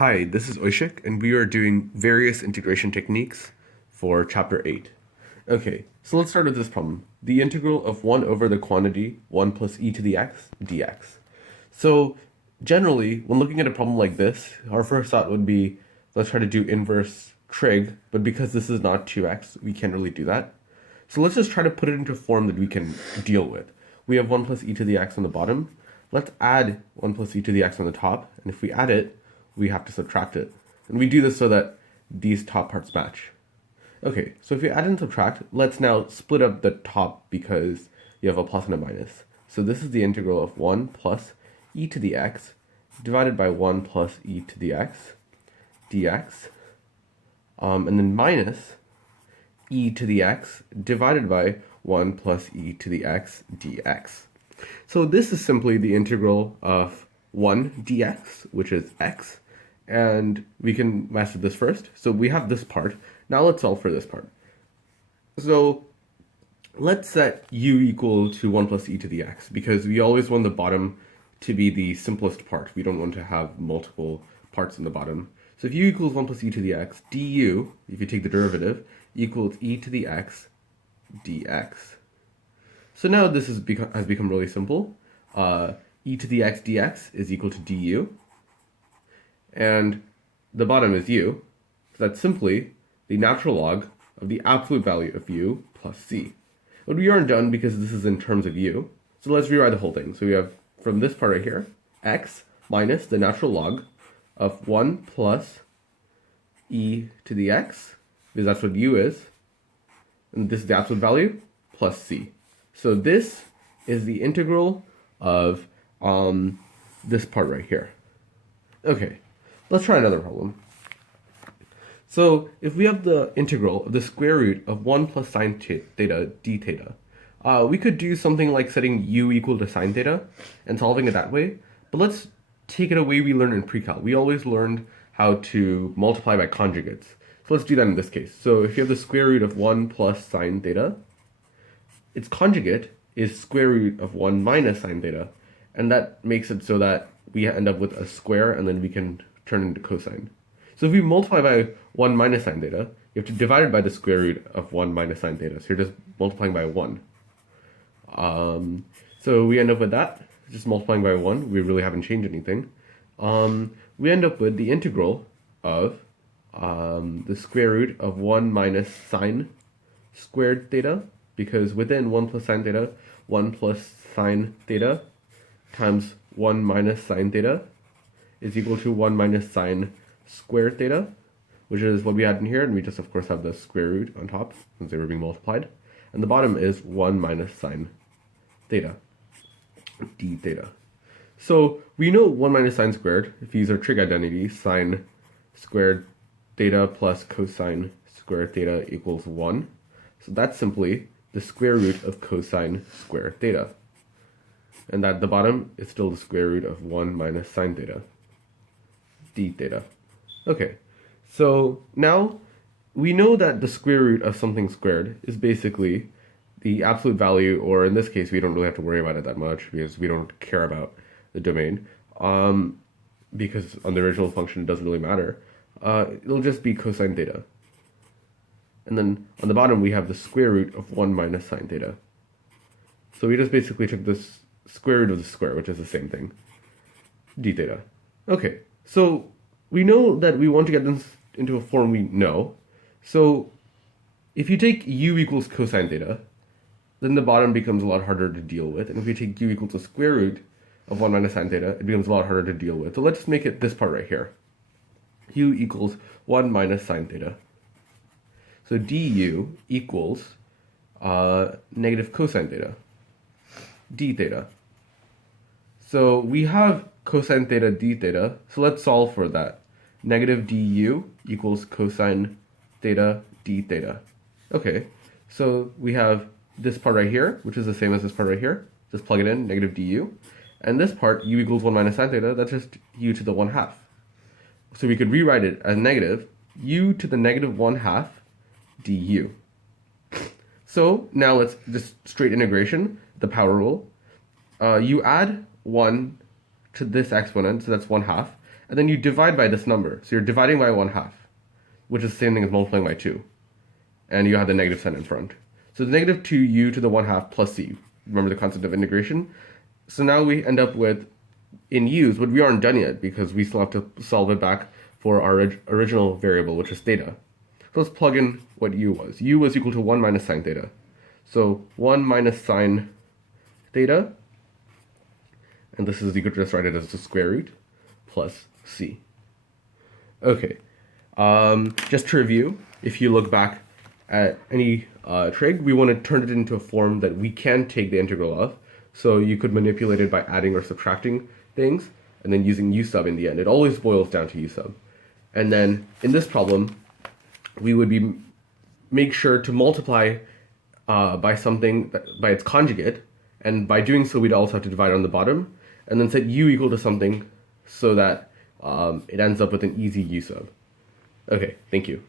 Hi, this is Oishik, and we are doing various integration techniques for chapter 8. Okay, so let's start with this problem. The integral of 1 over the quantity 1 plus e to the x dx. So generally, when looking at a problem like this, our first thought would be, let's try to do inverse trig, but because this is not 2x, we can't really do that. So let's just try to put it into a form that we can deal with. We have 1 plus e to the x on the bottom. Let's add 1 plus e to the x on the top, and if we add it, we have to subtract it. And we do this so that these top parts match. Okay, so if you add and subtract, let's now split up the top because you have a plus and a minus. So this is the integral of 1 plus e to the x divided by 1 plus e to the x dx, and then minus e to the x divided by 1 plus e to the x dx. So this is simply the integral of 1 dx, which is x, and we can master this first. So we have this part. Now let's solve for this part. So let's set u equal to 1 plus e to the x, because we always want the bottom to be the simplest part. We don't want to have multiple parts in the bottom. So if u equals 1 plus e to the x, du, if you take the derivative, equals e to the x dx. So now this has become really simple. E to the x dx is equal to du, and the bottom is u, so that's simply the natural log of the absolute value of u plus c. But we aren't done because this is in terms of u, so let's rewrite the whole thing. So we have, from this part right here, x minus the natural log of 1 plus e to the x, because that's what u is, and this is the absolute value, plus c. So this is the integral of this part right here. Okay, let's try another problem. So if we have the integral of the square root of 1 plus sine theta d theta, we could do something like setting u equal to sine theta and solving it that way. But let's take it a way we learned in pre-cal. We always learned how to multiply by conjugates. So let's do that in this case. So if you have the square root of 1 plus sine theta, its conjugate is square root of 1 minus sine theta. And that makes it so that we end up with a square, and then we can turn into cosine. So if we multiply by 1 minus sine theta, you have to divide it by the square root of 1 minus sine theta. So you're just multiplying by 1. So we end up with that, just multiplying by 1. We really haven't changed anything. We end up with the integral of the square root of 1 minus sine squared theta, because within 1 plus sine theta, 1 plus sine theta times 1 minus sine theta is equal to 1 minus sine squared theta, which is what we had in here, and we just of course have the square root on top since they were being multiplied. And the bottom is 1 minus sine theta d theta. So we know 1 minus sine squared, if you use our trig identity, sine squared theta plus cosine squared theta equals 1. So that's simply the square root of cosine squared theta. And that the bottom is still the square root of 1 minus sine theta d theta. Okay, so now we know that the square root of something squared is basically the absolute value, or in this case, we don't really have to worry about it that much because we don't care about the domain, because on the original function it doesn't really matter. It'll just be cosine theta. And then on the bottom we have the square root of 1 minus sine theta. So we just basically took this square root of the square, which is the same thing, d theta. Okay, so we know that we want to get this into a form we know. So if you take u equals cosine theta, then the bottom becomes a lot harder to deal with. And if you take u equals the square root of 1 minus sine theta, it becomes a lot harder to deal with. So let's make it this part right here. U equals 1 minus sine theta. So du equals negative cosine theta d theta. So we have cosine theta d theta, so let's solve for that. Negative du equals cosine theta d theta. Okay, so we have this part right here, which is the same as this part right here. Just plug it in, negative du. And this part, u equals 1 minus sine theta, that's just u to the 1/2. So we could rewrite it as negative u to the negative 1/2 du. So now let's just straight integration, the power rule. You add 1 to this exponent, so that's 1/2, and then you divide by this number. So you're dividing by 1/2, which is the same thing as multiplying by 2. And you have the negative sign in front. So the negative 2u to the 1/2 plus c. Remember the concept of integration? So now we end up with, in u's, but we aren't done yet because we still have to solve it back for our original variable, which is theta. So let's plug in what u was. U was equal to 1 minus sine theta. So 1 minus sine theta, and this is equal to, just write it as the square root, plus c. Okay, just to review, if you look back at any trig, we want to turn it into a form that we can take the integral of. So you could manipulate it by adding or subtracting things, and then using u sub in the end. It always boils down to u sub. And then in this problem, we would make sure to multiply by something, by its conjugate, and by doing so, we'd also have to divide on the bottom, and then set u equal to something so that it ends up with an easy u sub. Okay, thank you.